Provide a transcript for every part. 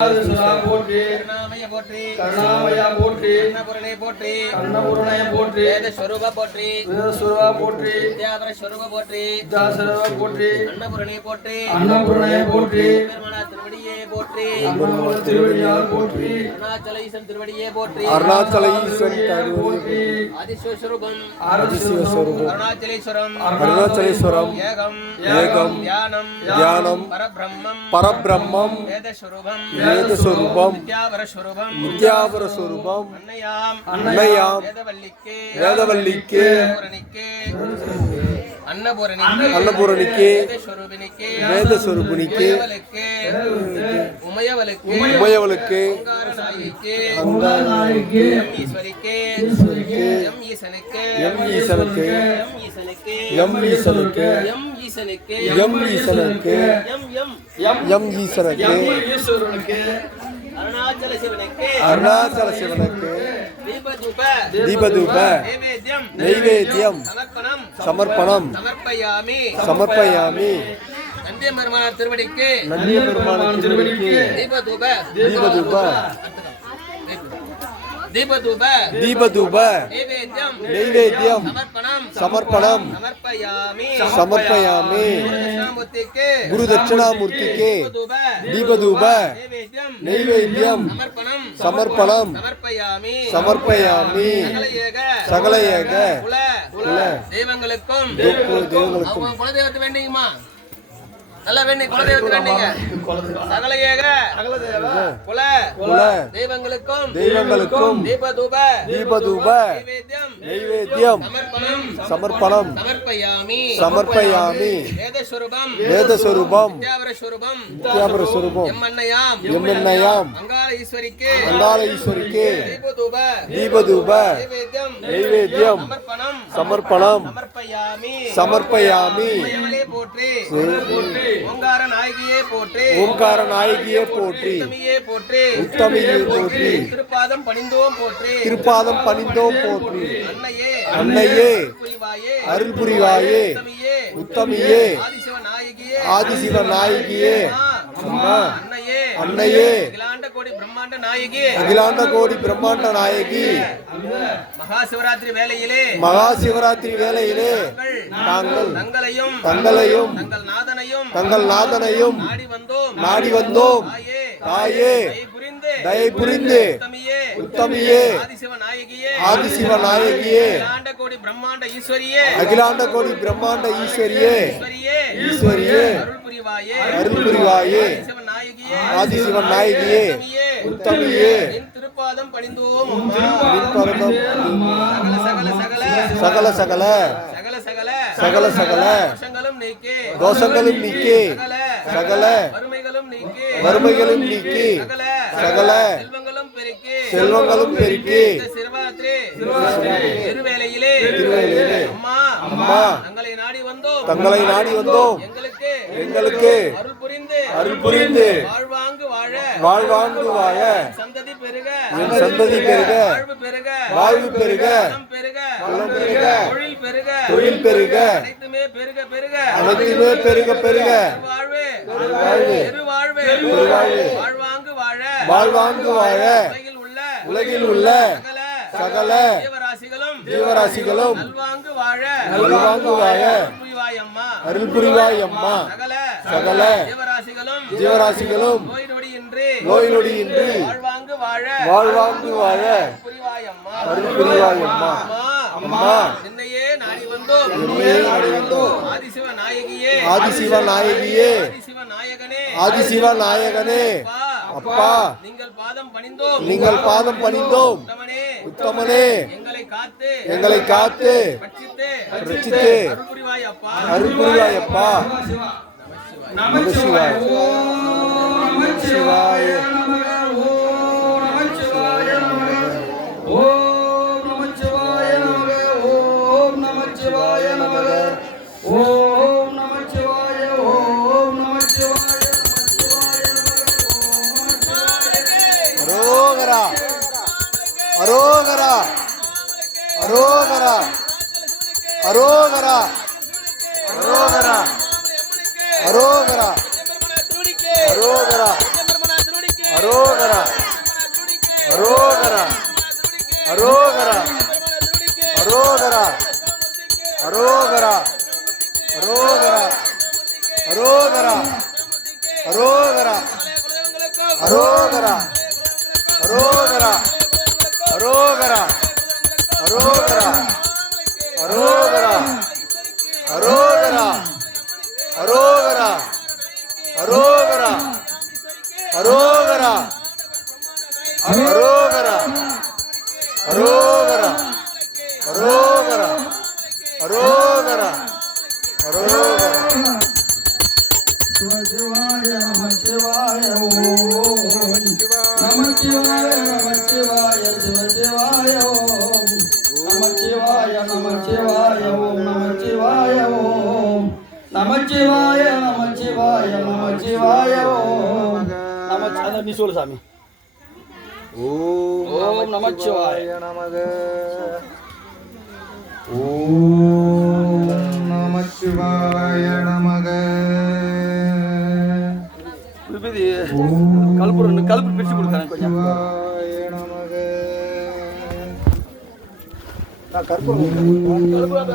போற்றி கருணாமய போற்றி கருணாமயா போற்றி கண்ணபுரணை போற்றி கண்ணபுரணய போற்றி வேதஸ்வரூப போற்றி வேதஸ்வரூபா போற்றி வித்யாபர ஸ்வரூப போற்றி வித்யாஸ்வரூபா போற்றி அன்னபுரணை போற்றி அன்னபுரணய போற்றி பெருமானா திருவடியே போற்றி அன்னபுரண திருவடியார் போற்றி அருணாச்சல ஈசன் திருவடியே போற்றி அருணாச்சல ஈசன் போற்றி ஆதிஸ்வரூபம் ஆதிசிவஸ்வரூபம் அருணாச்சலேஸ்வரம் அருணாச்சலேஸ்வரம் ஏகம் ஏகம் தியானம் தியானம் பரபிரம்மம் பரபிரம்மம் வேதஸ்வரூபம் வேதஸ்வரூபம் வித்யாபர ஸ்வரூபம் நித்யாபர ஸ்வரூபம் அன்னையாம் அன்னையாம் வேதவல்லிக்கு வேதவல்லிக்கு அன்னபூரணிக்கு அன்னபூரணிக்கு வேதஸ்வரூபினிக்கு வேதஸ்வரூபினிக்கு உமையவலுக்கு உமையவளுக்கு ஓங்காரநாயகிக்கு அங்காநாயகி ஈஸ்வரிக்கு எம் ஈசனுக்கு எம் ஈசனுக்கு எம் ஈசனுக்கு எம் ஈசனுக்கு எம் ஈசனுக்கு எம் ஈசனுக்கு எம் எம் எம் ஈசனுக்கு ஈஸ்வரனுக்கு அருணாச்சல சிவனுக்கு அருணாச்சல சிவனுக்கு தீபதூப தீபதூப நைவேத்யம் நைவேத்தியம் சமர்ப்பணம் சமர்ப்பணம் சமர்ப்பயாமி சமர்ப்பயாமி நந்திய பெருமானார் திருவடிக்கு நந்திய பெருமாள் திருவடிக்கு தீபதூப தீபதூப தீபதூப தீபதூப நைவேத்யம் நைவேத்தியம் சமர்ப்பணம் சமர்ப்பணம் சமர்ப்பயாமி சமர்ப்பயாமி தட்சிணாமூர்த்திக்கு குரு தட்சிணாமூர்த்திக்கு தீபதூப தீபதூப நைவேத்யம் நைவேத்தியம் சமர்ப்பணம் சமர்ப்பணம் சமர்ப்பயாமி சமர்ப்பயாமி சகல ஏக குல குல தெய்வங்களுக்கும் தெய்வங்களுக்கும் அவங்க குலதெய்வத்தை வேண்டிங்கம்மா நல்லா வேண்டி குலதெய்வத்தை வேண்டிங்க சகல ஏக குல குல தெய்வங்களுக்கும் தெய்வங்களுக்கும் தீபதூப தீபதூப நைவேத்யம் நைவேத்தியம் சமர்ப்பணம் சமர்ப்பணம் சமர்ப்பயாமி சமர்ப்பயாமி வேதஸ்வரூபம் வேதஸ்வரூபம் வித்யாபரஸ்வரூபம் நித்யாபர ஸ்வரூபம் எம்மன்னையாம் எம்மென்னையாம் அங்காள ஈஸ்வரிக்கு அங்காள ஈஸ்வரிக்கு தீபதூப தீபதூப நைவேத்யம் நைவேத்தியம் சமர்ப்பணம் சமர்ப்பணம் சமர்ப்பயாமி சமர்ப்பயாமி உமையவளே போற்றி ஓங்கார நாயகியே போற்றி ஓம்கார நாயகியே போற்றி உத்தமியே போற்றி உத்தமியே போற்றி திருப்பாதம் பணிந்தோம் போற்றி திருப்பாதம் பணிந்தோம் போற்றி அன்னையே அன்னையே புரிவாயே அருள் புரிவாயே உத்தமியே உத்தமியே ஆதிசிவ நாயகியே ஆதிசிவ நாயகியே அம்மா அன்னையே அன்னையே அகிலாண்ட கோடி பிரம்மாண்ட நாயகி அகிலாண்ட கோடி பிரம்மாண்ட நாயகி மகா சிவராத்திரி வேளையிலே மகா சிவராத்திரி வேளையிலே நாங்கள் தங்களையும் தங்களையும் தங்கள் நாதனையும் தங்கள் நாதனையும் நாடி வந்தோம் தாயே தாயே தயை புரிந்து உத்தமியே உத்தமியே ஆதிசிவ நாயகியே ஆதிசிவ நாயகியே அகிலாண்ட கோடி பிரம்மாண்ட ஈஸ்வரியே அகிலாண்ட கோடி பிரம்மாண்ட ஈஸ்வரியே ஈஸ்வரியே ஈஸ்வரியே அருள் புரிவாயே அருள் புரிவாயே ஆதிசிவ நாயகியே ஆதிசிவ நாயகியே உத்தமியே நின் திருப்பாதம் பணிந்தோம் நின்பரதம் சகல சகல சகல சகல சகல சகல சகல சகல தோஷங்களும் நீக்கி தோஷங்களும் நீக்கி சகல சகல வறுமைகளும் நீக்கி வறுமைகளும் நீக்கி சகல சகல செல்வங்களும் பெருக்கி செல்வங்களும் பெருக்கி இந்த சிறுவாத்திரி திருவேளையிலே அம்மா அம்மா தங்களை நாடி வந்தோம் தங்களை நாடி வந்தோம் எங்களுக்கு எங்களுக்கு அருள் புரிந்து வாழ்வாங்கு வாழ வாழ்வாங்கு வாழ சந்ததி பெருக என் சந்ததி பெருக வாழ்வு பெருக வாழ்வு பெருக வளம் பெருக வளம் பெருக தொழில் பெருக தொழில் பெருக அனைத்துமே பெருக பெருக அனைத்துமே பெருக பெருக வாழ்வே வாழ்வு பெருவாழ்வே பெருவாழ்வு வாழ்வாங்கு வாழ வாழ்வாங்கு வாழ உலகில் உள்ள உலகில் உள்ள சகல ஜீவராசிகளும் ஜீவராசிகளும் நல்வாங்கு வாழ நல்வாங்கு வாழ புரிவாய் அம்மா அருள் புரிவாய் அம்மா சகல சகல ஜீவராசிகளும் ஜீவராசிகளும் நோய் நொடியின்றி நோய் நொடியின்றி வாழ்வாங்கு வாழ வாழ்வாங்கு வாழ புரிவாய் அம்மா அருள் புரிவாய் அம்மா அம்மா என்னையே நாடி வந்தோம் என்னையே நாடி வந்தோம் ஆதிசிவ நாயகியே ஆதிசிவ நாயகியே ஆதிசிவ நாயகனே ஆதிசிவ நாயகனே அப்பா நீங்கள் பாதம் பணிந்தோம் நீங்கள் பாதம் பணிந்தோம் உத்தமனே உத்தமனே எங்களை காத்து ரட்சித்து அருள் புரிவாய் அப்பா அருள் புரிவாய் அப்பா நமசிவாய நமசிவாய ஓம் நமச்சிவாய நமக ஓம் நமச்சிவாய நமக ஓம் நமச்சிவாய ஓம் நமச்சிவாய அரோகரா அரோகரா அரோகரா அரோகரா அரோகரா அரோகரா அரோகரா அரோகரா அரோகரா அரோகரா அரோகரா அரோகரா அரோகரா அரோகரா அரோகரா அரோகரா அரோகரா அரோகரா அரோகரா அரோகரா அரோகரா அரோகரா அரோகரா அரோகரா அரோகரா அரோகரா சிவாய நமச்சிவாய ஓம் நமச்சிவாய நமச்சிவாய சிவாய ஓம் நமச்சிவாய நமச்சிவாய ஓம் நமச்சிவாய ஓம் நமச்சிவாய நமச்சிவாய நமச்சிவாய ஓம் நமச்சிவாய நீ சொல்லு சாமி ஓம் நமச்சிவாய நமக ஓம் நமச்சிவாய நமக விபதி கல்புரம் பிரிச்சு கொடுத்தாங்க கொஞ்சம் நமக நான் கற்பூரம்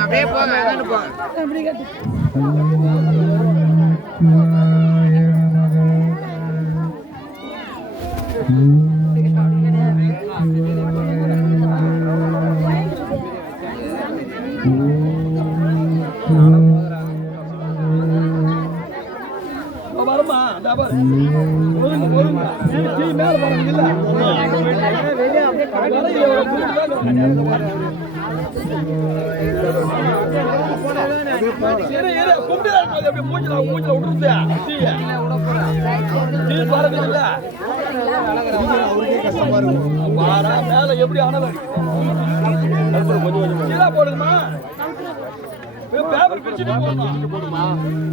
அப்படியே போங்க வருமா மேல எப்படி ஆனது போடுமா பேப்பர் பிரிச்சுட்டு போடுமா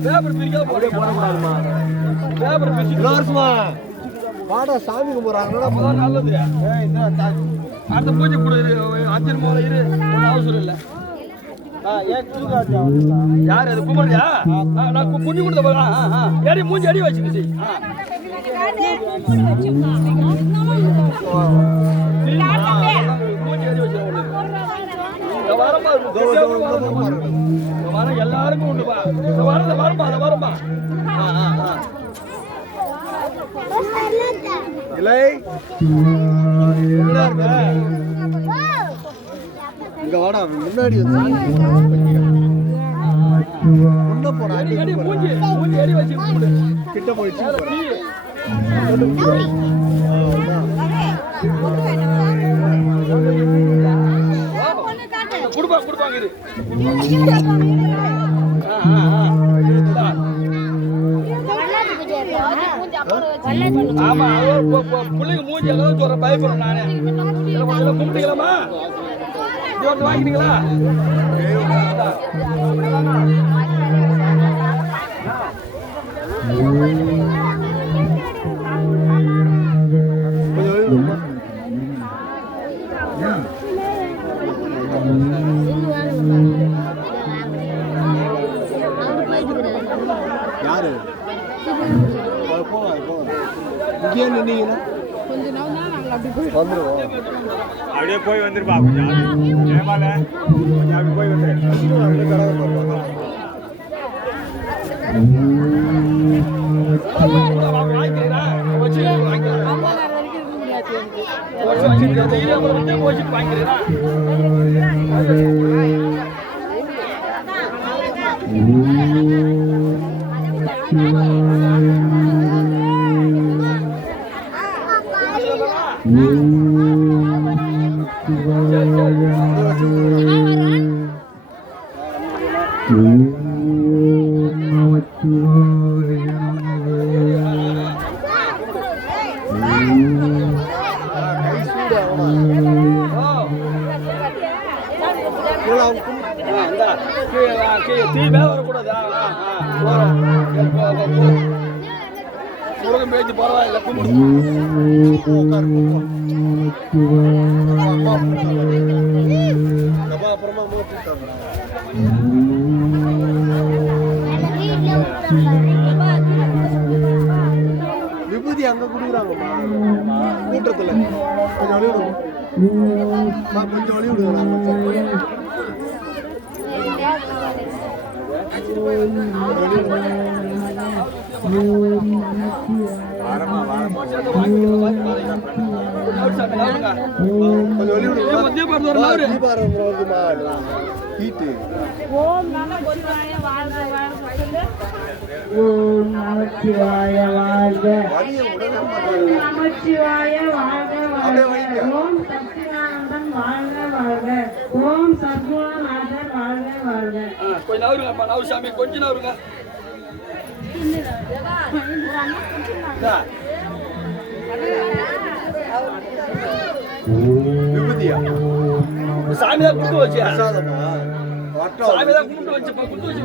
பேப்பர் பிரிக்காத போடக்கூடாதுமா பேப்பர் பிரிச்சுட்டு பாடா சாமி கும்பிடுறாங்க நல்லது அடுத்த பூஜை கூட அஞ்சல் மூலம் இரு அவசரம் இல்லை யார் அது கும்பிடுறியா நான் புண்ணி கொடுத்த ஏறி மூஞ்சி அடி வச்சுட்டு மூஞ்சி அடி வச்சு வர எல்லாருக்கும் உண்டுப்பா வரப்பா அதை வரப்பா இலை இங்க வாடா முன்னாடி வந்து போடா மூஞ்சி அடி வச்சு கிட்ட போயிடுச்சு கொடுப்பாங்க இது ஆமா பிள்ளைங்க மூஞ்சி எல்லாம் சொல்ற பயப்படுறேன் நானே கும்பிட்டுக்கலாமா தோட்டம் வாங்கினீங்களா? யாரு போங்க இங்கே நின்னீங்கன்னா கொஞ்ச நாள் தான் நாங்கள் அப்படி போய் வந்துடுவோம். அப்படியே போய் வந்துருப்பா கொஞ்சம் ஏமால கொஞ்சம் அப்படி போய் வந்துரு அங்கே கடை பார்ப்பாங்க. வாங்கிக்கிறீங்களா? வச்சு வாங்கிக்கிறேன். அம்மா நேரம் வரைக்கும் இருக்க முடியாது எனக்கு. வச்சு வாங்கிக்கிறேன். டெய்லி அப்புறம் வந்து போச்சு வாங்கிக்கிறீங்களா? முருகன் பேச்சு பரவாயில்ல அப்புறமா மூட்டாங்க. விபூதி அங்க குடுக்குறாங்கம்மா கூட்டத்துல. கொஞ்சம் வழி விடுங்க. கொஞ்சம் வழி விடுங்க. ஓம் நமச்சிவாய வாழ்க வாழ்க. ஓம் நமச்சிவாய வாழ்க. நமச்சிவாய வாழ்க வாழ்க. ஓம் சச்சிதானந்தன் வாழ்க வாழ்க. ஓம் சத்குணநாதர் வாழ்க வாழ்க. கொஞ்ச நவருங்கம்மா, நவரு சாமி கொஞ்ச நவருங்க. விபூதியா சாமிதான் குடுத்து வச்சு பிரசாதமா வட்டம் சாமிதான் கும்பிட்டு வச்சு குடுத்து வச்சு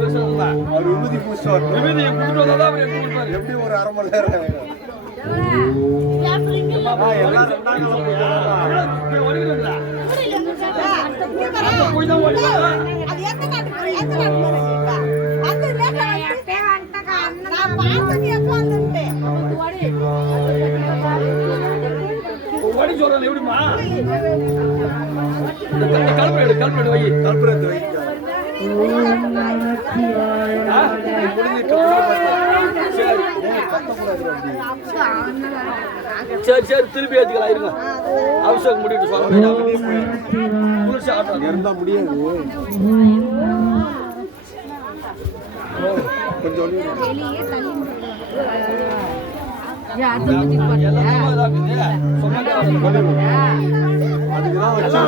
பேசுறதுல அவர் விபூதி பூசிட்டு வரட்டும். விபூதி குடுத்து வந்தாதான் அவர் எப்படி கொடுப்பாரு. எப்படி ஒரு அரை மணி நேரம் எல்லாரும் போய் தான் ஓடிவாங்க. வடி சொல்றேன் எப்படிமா கல்பனை கல்பனை வை கல்புரத்து வைக்க ஓம் நமச்சிவாய சரி சரி திருப்பி ஏற்றுக்கலாம் இருங்க. அவசியம் முடிட்டு சொல்ல குளிர்ச்சி ஆட்டம் இருந்தா முடியாது. கொஞ்சம் வழி விடுங்க. அதுக்குதான் வச்சு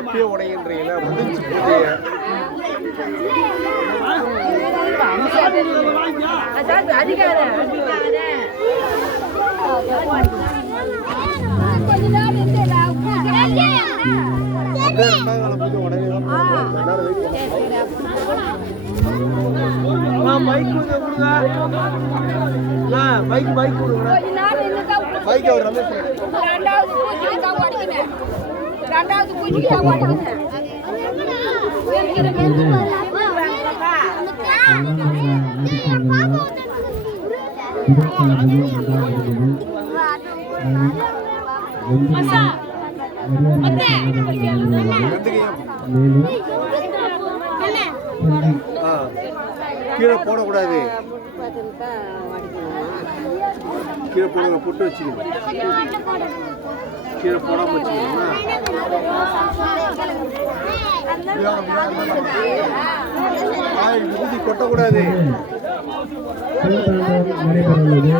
அப்பயே உடையன்றீங்களா முடிஞ்சு பூஜைய. அப்படியே ரெண்டாம் கால பூஜை உடையதான் பைக் கொஞ்சம் கொடுங்க. பைக் கொடுங்க. பைக் அவர் ரமேஷ் ரெண்டாவது பூஜைக்கு தான் ஓடுங்க. கீழே போடக்கூடாது. கீழே போடுங்க, புட்டு வச்சுக்கணும். கீழே போடாம வச்சுக்கணும்னா விபூதி கொட்டக்கூடாது. நடைபெறவுள்ளது.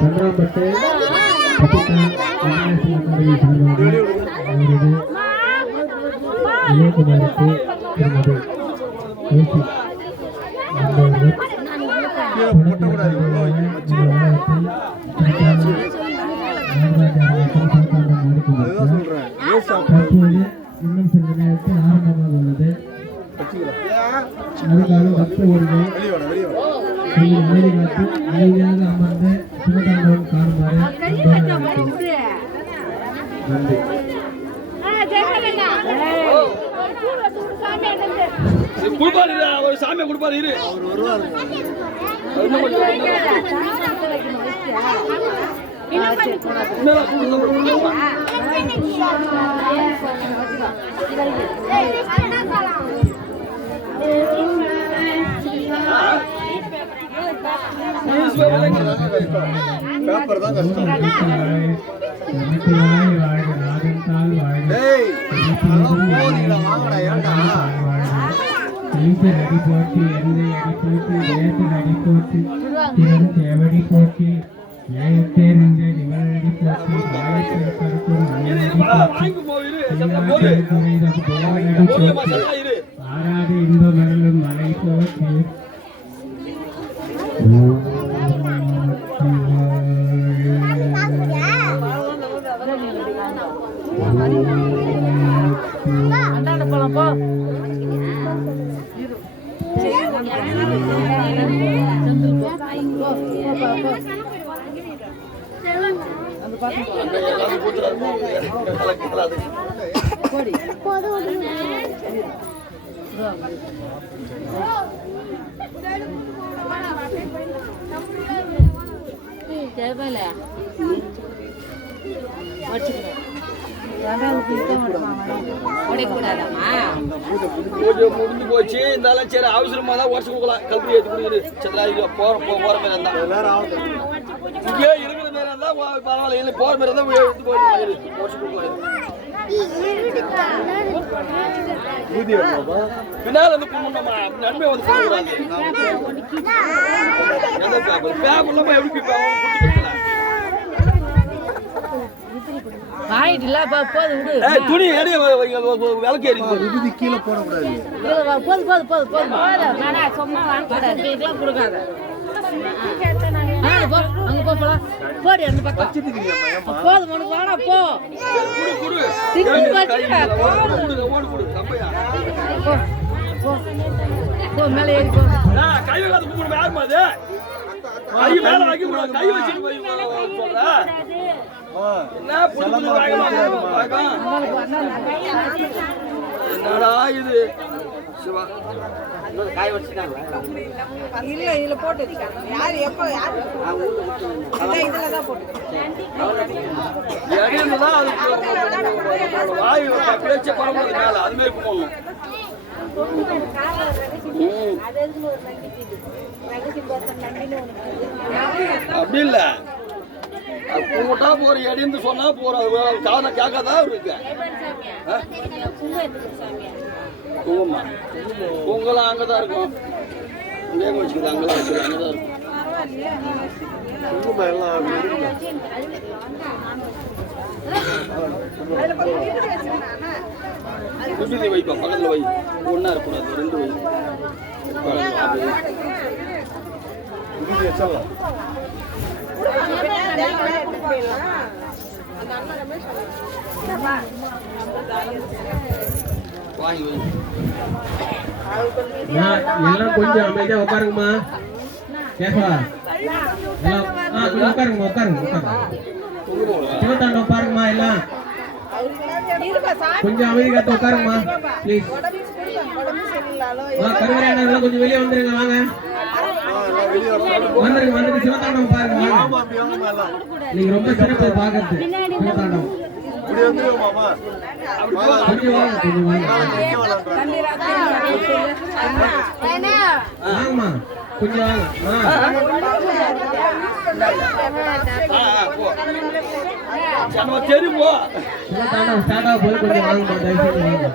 சந்திராம்பட்டு விஜயகுமாருக்கு திருமதி ஏசி கீழே கொட்டக்கூடாது. அதுதான் சொல்றேன். அமைதியாக அமர்ந்து சிவதாண்டவம் காணுமாறு நன்றி. கொடுப்பாரு அவர் சாமியை கொடுப்பாரு இரு பேப்பர் தான் கஷ்டம். நாகன்தால் வாழ்க டேய் அதெல்லாம் போதீடா வாங்கடா ஏன்டா அடி போட்டி எந்தை அடி போட்டி தேசன் அடி போட்டி திறன் தேவடி போட்டி ஏயத்தேர்ந்த நிமலடி போட்டி வாயத்தில் கருக்கும் வாங்கி போயிரு போட்டி ஆறாத இன்ப மரலும் மலை போட்டி பூஜை முடிஞ்சு போச்சு இருந்தாலும் சரி அவசரமா தான் வருஷம் கொடுக்கலாம் கல்வி ஏற்றி கொடுக்குது சரி போற மாதிரி இருந்தா எல்லாரும் ஆகுது. இங்கே இருக்கிற மாதிரி இருந்தா பரவாயில்ல இல்லை போற மாதிரி இருந்தா எடுத்து போயிட்டு வருஷம் கொடுக்கலாம் ஊதி வரலாமா? பின்னால் வந்து கும்பிடணுமா நன்மை வந்து சொல்லக்கூடாது எந்த பேப்பர் பேப்பர்லாமா எப்படி கொடுத்துக்கலாம் துணி எடைய விளக்கு எரிக்கும் விபூதி கீழே போடக்கூடாது. என்னடா இது சிவா வாயு பேச்சே பரவாயில்ல மேல அது மாதிரி போடணும் அப்படி இல்ல கும்பிட்டா போற எடின்னு சொன்னா போற காரணம் கேட்காதா இருக்கு குங்குமா குங்கெல்லாம் அங்கதான் இருக்கும் இங்கே வச்சுக்குது அங்கதான் வச்சுக்குது அங்கதான் இருக்கும் குங்குமம் எல்லாம் விபூதி வைப்போம் பக்கத்துல வை ஒன்னா இருக்கக்கூடாது ரெண்டு வை விபூதி வச்சிடலாம். வாங்கி வை எல்லாம் கொஞ்சம் அமைதியா உட்காருங்கம்மா கேசவா உட்காருங்க உட்காருங்க சிவதாண்டம் பாருங்கம்மா எல்லாம் கொஞ்சம் அமைதி காத்து உட்காருங்கம்மா ப்ளீஸ். கருவறையாளர் எல்லாம் கொஞ்சம் வெளியே வந்துருங்க வாங்க வந்துருங்க வந்துட்டு சிவதாண்டம் பாருங்க ஆமா அப்படி வாங்கம்மா எல்லாம். நீங்க ரொம்ப சிறப்பு பாக்குறது சிவதாண்டம் இப்படி வந்துருவோமாமா? கொஞ்சம் வாங்க கொஞ்சம் வாங்க வாங்கம்மா கொஞ்சம் வாங்க தெரியும் போ சிவதாண்டம் ஸ்டார்ட் ஆக போது கொஞ்சம் வாங்கம்மா தயவுசெய்து வாங்க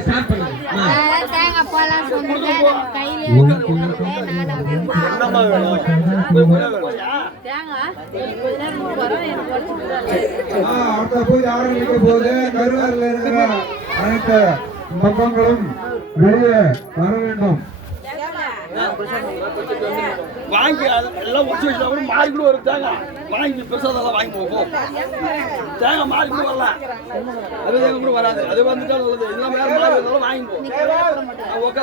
ஸ்டார்ட் பண்ணுங்க என்னம்மா வேணும்? அடுத்த பூஜை ஆரம்பிக்க போது கருவறையில் இருக்கிற அனைத்து பக்கங்களும் வெளியே வர வேண்டும். வாங்கி எல்லாம் ஒட்டி வச்சா கூட மாறி கூட வரும் தேங்காய் வாங்கி பிரசாதெல்லாம் வாங்கி போகும் தேங்காய் மாறி கூட வரலாம் அது தேங்காய் கூட வராது அது வந்துட்டா நல்லது இதெல்லாம் வேற மாறி இருந்தாலும் வாங்கி போ ஓகே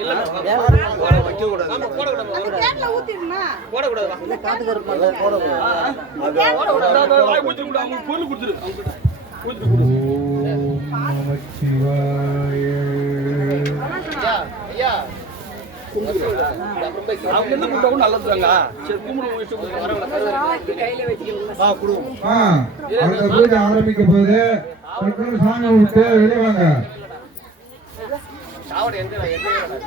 இல்ல வைக்க கூடாது. ஆமா போடக்கூடாது கேட்ல ஊத்திடுமா போடக்கூடாது வா. வாய் ஊற்றி கொடு, அவங்க பொருள் கொடுத்துரு, அவங்க ஊற்றி கொடு. ஓம் நமச்சிவாய. ஐயா அவங்க இருந்து கூப்பிட்டவங்க நல்லதுதாங்க. சரி கும்பிடு வச்சு அடுத்த பூஜை ஆரம்பிக்க போது டக்குனு சாமி விட்டு வெளியே வாங்க. சாவடி எங்க வயசா மாதிரி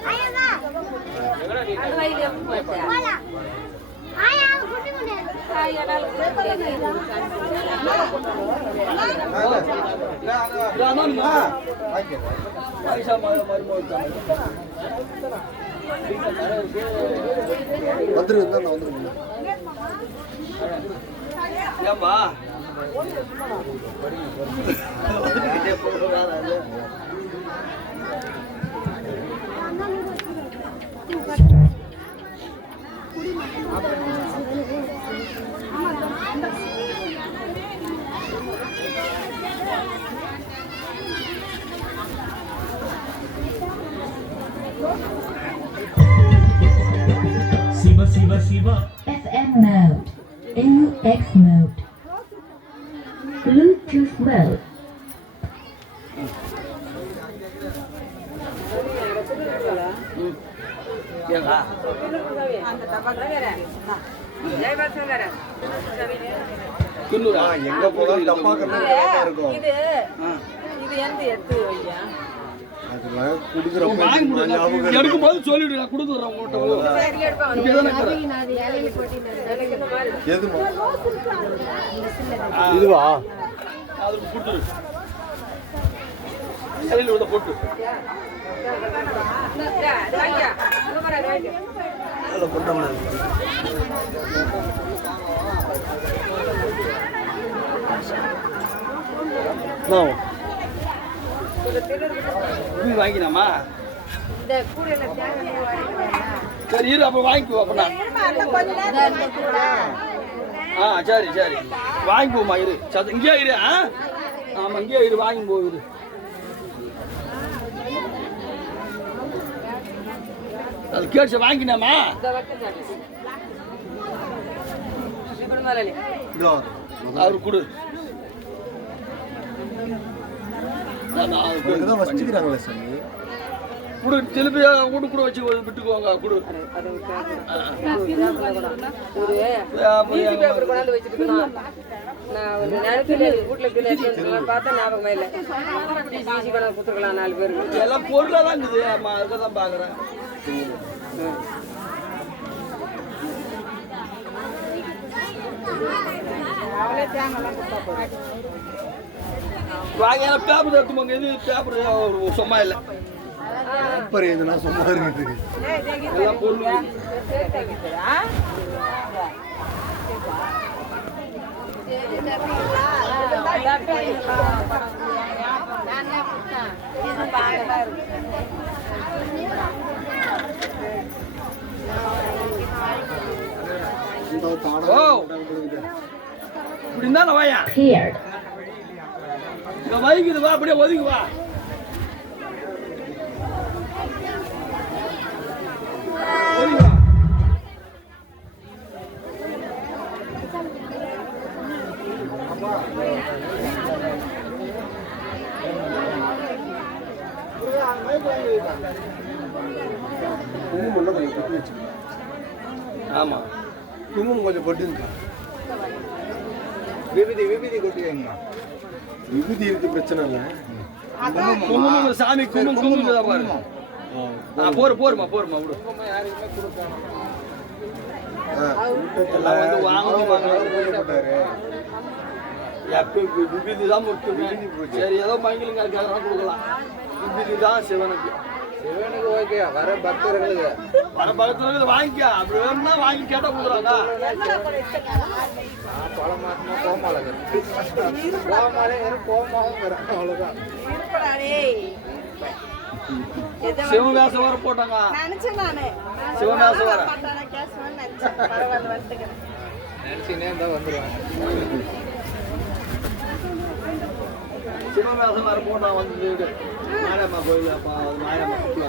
ஏம்பா Shiva Shiva Shiva. FM mode, AUX mode, Bluetooth mode. ஏங்க துண்ணூறா எங்க போனாலும் தப்பாக்கணும் இருக்கும். அதெல்லாம் குடுக்குற வாங்கி கொடுங்க. எடுக்கும்போது சொல்லிவிடு, நான் கொடுத்துட்றேன் உங்கள்கிட்ட. எதுமா இதுவா அதுக்கு கொடுத்துரு, இலையில விட போட்டு. அதில் போட்டோம்னா வாங்கினாமா? சரி இரு, அப்போ வாங்கிக்குவோம் அப்படின்னா. சரி சரி வாங்கிக்குவோம்மா, இரு இங்கேயே இரு. ஆமாம் இங்கேயே இரு, வாங்கி போயிரு. அது கேட்டு வாங்கினாமா? அவரு கொடு. வச்சுக்கிறாங்களே சாமி. கொடு, திருப்பி வீட்டு கூட வச்சு விட்டுக்குவாங்க. கொடு. எல்லாம் பொருளா தான் இருக்குது. ஆமா அதுதான் பாக்குறேன். வாங்க பேப்பர் எடுத்து போங்க. இது பேப்பர் சும்மா இல்லை. பேப்பர் எதுனா சும்மா இருக்குது. எல்லாம் பொருள் இப்படி இருந்தா வாயா Cleared. இந்த வைக்குது, வா அப்படியே ஒதுங்கி வா. ஒதுங்கி வா. குங்குமம் கொஞ்சம் கொட்டி வச்சு. ஆமா குங்குமம் கொஞ்சம் கொட்டுங்க. விபூதி கொட்டி வைங்க. விபூதி இருக்கு, பிரச்சனை இல்லை. குங்குமம் சாமி குங்குமம் பாரு. போருமா விடு. எல்லாம் வந்து வாங்க எப்பயும் விபூதி தான் முக்கியம். சரி ஏதோ மங்கிலுங்க அதுக்காக கொடுக்கலாம். விபூதி தான் சிவனுக்கு. ஓகே. வர பக்தர்களுக்கு வாங்கிக்க. அப்படி வேணும்னா வாங்கி கேட்டா கொடுக்குறாங்க. சிவவேசம் வர போட்டாங்க. சிவவேசம் வர சிவகாசம் வர போனா வந்து மாரியம்மா கோயில் அப்பா மாரியம்மா சுற்றி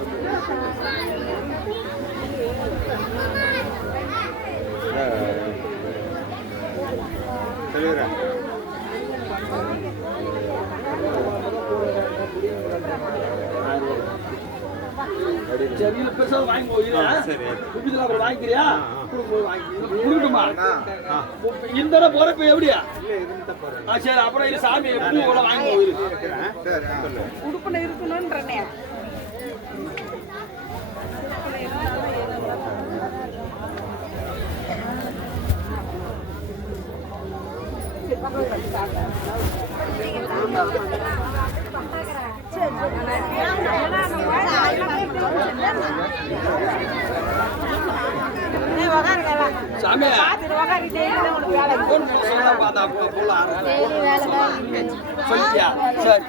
சொல்லுறேன் சரி பெருசா வாங்கி போகிறேன் சரி அப்புறம் வாங்கிக்கிறியா கொடுக்கட்டுமா இந்த தடவை போறப்ப எப்படியா சரி அப்புறம் இது சாமி பூ கூட வாங்கி போயிருக்கு உடுப்புல இருக்கணும்ன்றனே சாமி சொல்லிட்டியா சரி